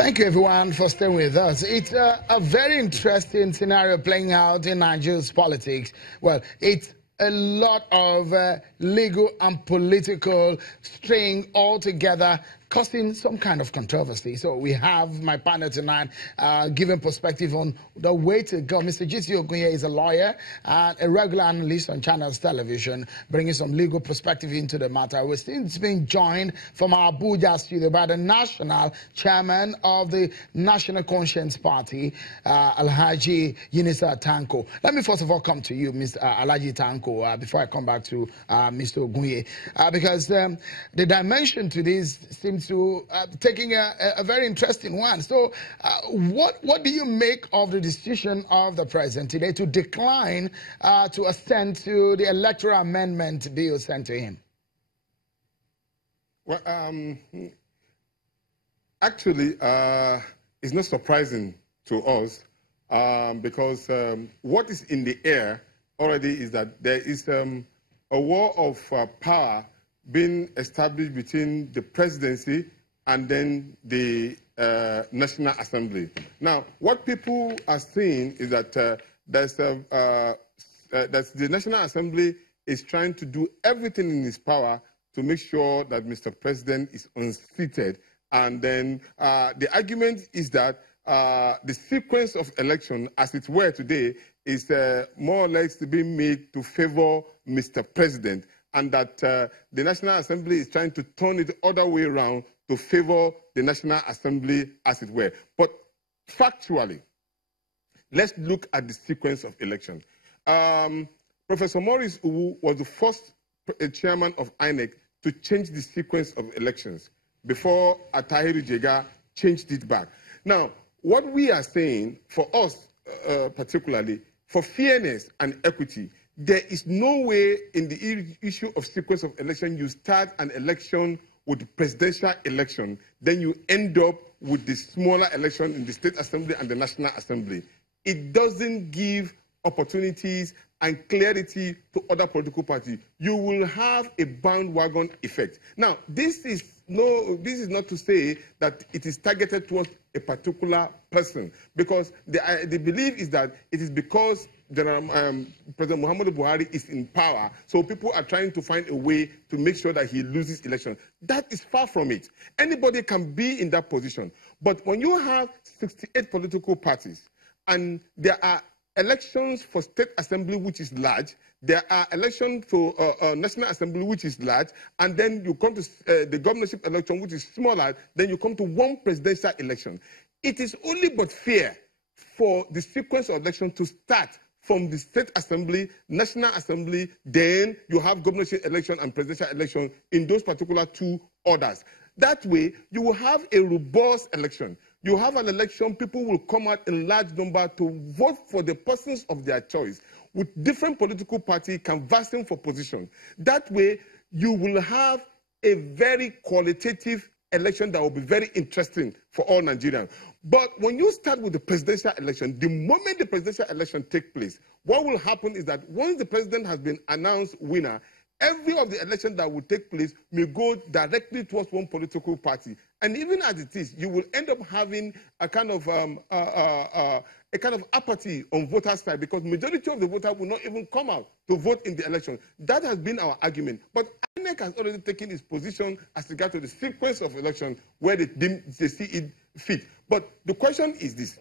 Thank you, everyone, for staying with us. It's a very interesting scenario playing out in Nigeria's politics. Well, it's a lot of legal and political string all together, causing some kind of controversy. So we have my panel tonight giving perspective on the way to go. Mr. G.C. Ogunye is a lawyer and a regular analyst on Channels Television, bringing some legal perspective into the matter. We're still being joined from our Abuja studio by the national chairman of the National Conscience Party, Alhaji Yinisa Tanko. Let me first of all come to you, Mr. Alhaji Tanko, before I come back to Mr. Ogunye, because the dimension to this seems to taking a very interesting one. So what do you make of the decision of the president today to decline to assent to the electoral amendment bill sent to him? Well, actually, it's not surprising to us because what is in the air already is that there is a war of power being established between the presidency and then the National Assembly. Now, what people are seeing is that the National Assembly is trying to do everything in its power to make sure that Mr. President is unseated. And then the argument is that the sequence of election, as it were today, is more or less to be made to favor Mr. President, and that the National Assembly is trying to turn it the other way around to favor the National Assembly, as it were. But factually, let's look at the sequence of election. Professor Maurice Uwu was the first chairman of INEC to change the sequence of elections before Atahiru Jega changed it back. Now, what we are saying, for us particularly, for fairness and equity, there is no way in the issue of sequence of election you start an election with the presidential election, then you end up with the smaller election in the State Assembly and the National Assembly. It doesn't give opportunities and clarity to other political parties. You will have a bandwagon effect. Now, this is not to say that it is targeted towards a particular person, because the belief is that it is because President Muhammadu Buhari is in power, so people are trying to find a way to make sure that he loses election. That is far from it. Anybody can be in that position. But when you have 68 political parties, and there are elections for State Assembly, which is large, there are elections for National Assembly, which is large, and then you come to the governorship election, which is smaller, then you come to one presidential election. It is only but fair for the sequence of election to start from the State Assembly, National Assembly, then you have governorship election and presidential election in those particular two orders. That way, you will have a robust election. You have an election, people will come out in large number to vote for the persons of their choice, with different political parties canvassing for position. That way, you will have a very qualitative election that will be very interesting for all Nigerians. But when you start with the presidential election, the moment the presidential election takes place, what will happen is that once the president has been announced winner, every of the elections that will take place may go directly towards one political party. And even as it is, you will end up having a kind of apathy on voters' side, because majority of the voters will not even come out to vote in the election. That has been our argument. But INEC has already taken its position as regards to the sequence of election where they see it fit. But the question is this.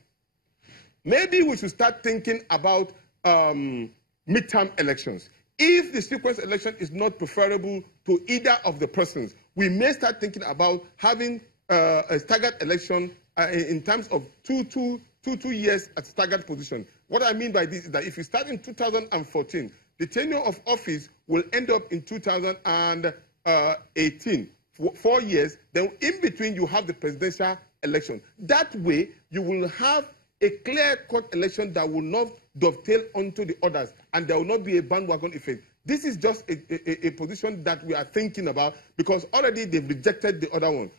Maybe we should start thinking about midterm elections. If the sequence election is not preferable to either of the persons, we may start thinking about having a staggered election in terms of two years at staggered position. What I mean by this is that if you start in 2014, the tenure of office will end up in 2018, 4 years. Then in between, you have the presidential election. That way, you will have a clear-cut election that will not dovetail onto the others, and there will not be a bandwagon effect. This is just a position that we are thinking about, because already they've rejected the other one.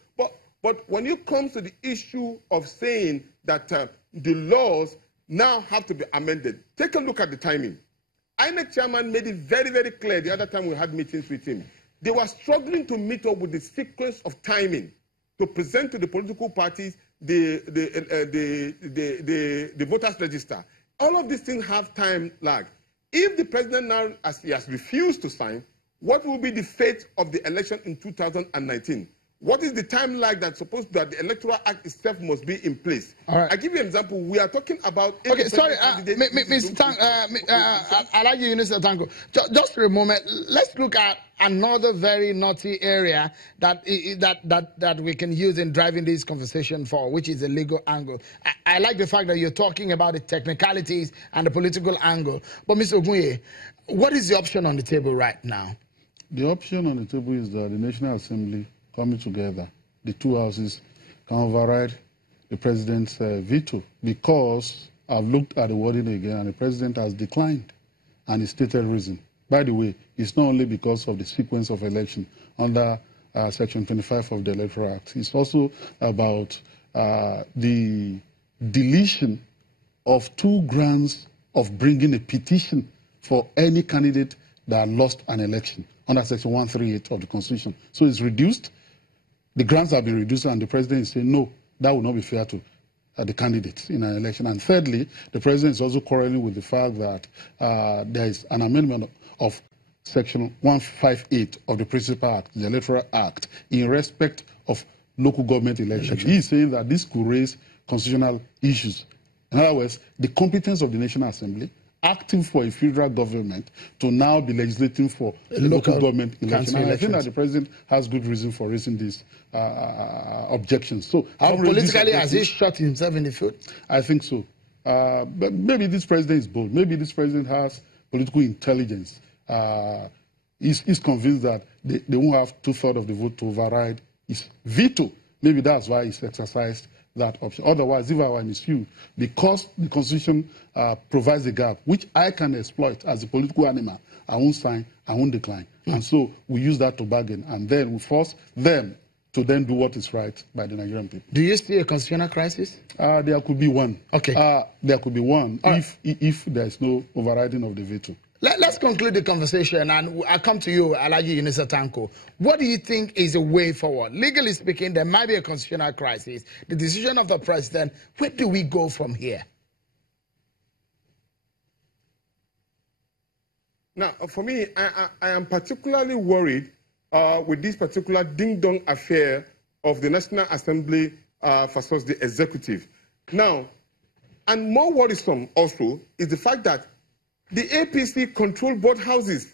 But when it comes to the issue of saying that the laws now have to be amended, take a look at the timing. INEC chairman made it very, very clear the other time we had meetings with him. They were struggling to meet up with the sequence of timing to present to the political parties the voters register. All of these things have time lag. If the president now, as he has refused to sign, what will be the fate of the election in 2019? What is the time lag that's supposed that the Electoral Act itself must be in place? Right. I give you an example. We are talking about... Okay, sorry, Mr. Mr. Tanko, just for a moment, let's look at another very naughty area that we can use in driving this conversation for, which is the legal angle. I like the fact that you're talking about the technicalities and the political angle. But Mr. Ogunye, what is the option on the table right now? The option on the table is that the National Assembly coming together, the two houses can override the president's veto, because I've looked at the wording again and the president has declined, and his stated reason. By the way, it's not only because of the sequence of election under Section 25 of the Electoral Act. It's also about the deletion of 2 grounds of bringing a petition for any candidate that lost an election under Section 138 of the Constitution. So it's reduced. The grants have been reduced, and the president is saying, no, that will not be fair to the candidates in an election. And thirdly, the president is also quarreling with the fact that there is an amendment of Section 158 of the Principal Act, the Electoral Act, in respect of local government elections. He is saying that this could raise constitutional issues. In other words, the competence of the National Assembly acting for a federal government to now be legislating for local government elections. And I think that the president has good reason for raising these objections. So politically, has he shot himself in the foot? I think so. But maybe this president is bold. Maybe this president has political intelligence. He's convinced that they won't have 2/3 of the vote to override his veto. Maybe that's why he's exercised that option. Otherwise, if I were in his view, because the Constitution provides a gap, which I can exploit as a political animal, I won't sign, I won't decline. And so we use that to bargain, and then we force them to then do what is right by the Nigerian people. Do you see a constitutional crisis? There could be one. Okay. There could be one if there is no overriding of the veto. Let's conclude the conversation, and I'll come to you, Alhaji Yunusa Tanko. What do you think is a way forward? Legally speaking, there might be a constitutional crisis. The decision of the president, where do we go from here? Now, for me, I am particularly worried with this particular ding-dong affair of the National Assembly versus the executive. Now, and more worrisome also is the fact that the APC control both houses.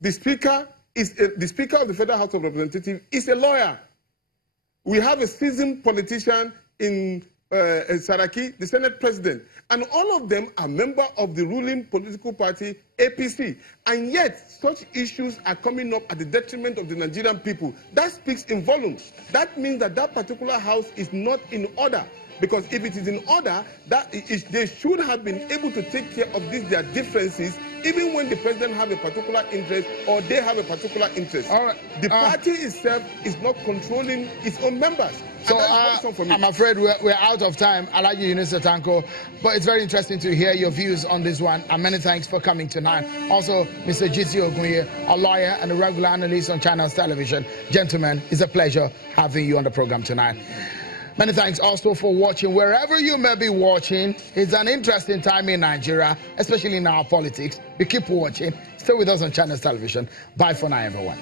The Speaker of the Federal House of Representatives is a lawyer. We have a seasoned politician in Saraki, the Senate President, and all of them are members of the ruling political party, APC. And yet, such issues are coming up at the detriment of the Nigerian people. That speaks in volumes. That means that that particular house is not in order. Because if it is in order, they should have been able to take care of their differences, even when the president have a particular interest or they have a particular interest. All right. The party itself is not controlling its own members. So I'm afraid we're out of time. Alhaji Yunusa Tanko, but it's very interesting to hear your views on this one, and many thanks for coming tonight. Also, Mr. Jiti Ogunye, a lawyer and a regular analyst on Channels Television. Gentlemen, it's a pleasure having you on the program tonight. Many thanks also for watching. Wherever you may be watching, it's an interesting time in Nigeria, especially in our politics. We keep watching. Stay with us on Channels Television. Bye for now, everyone.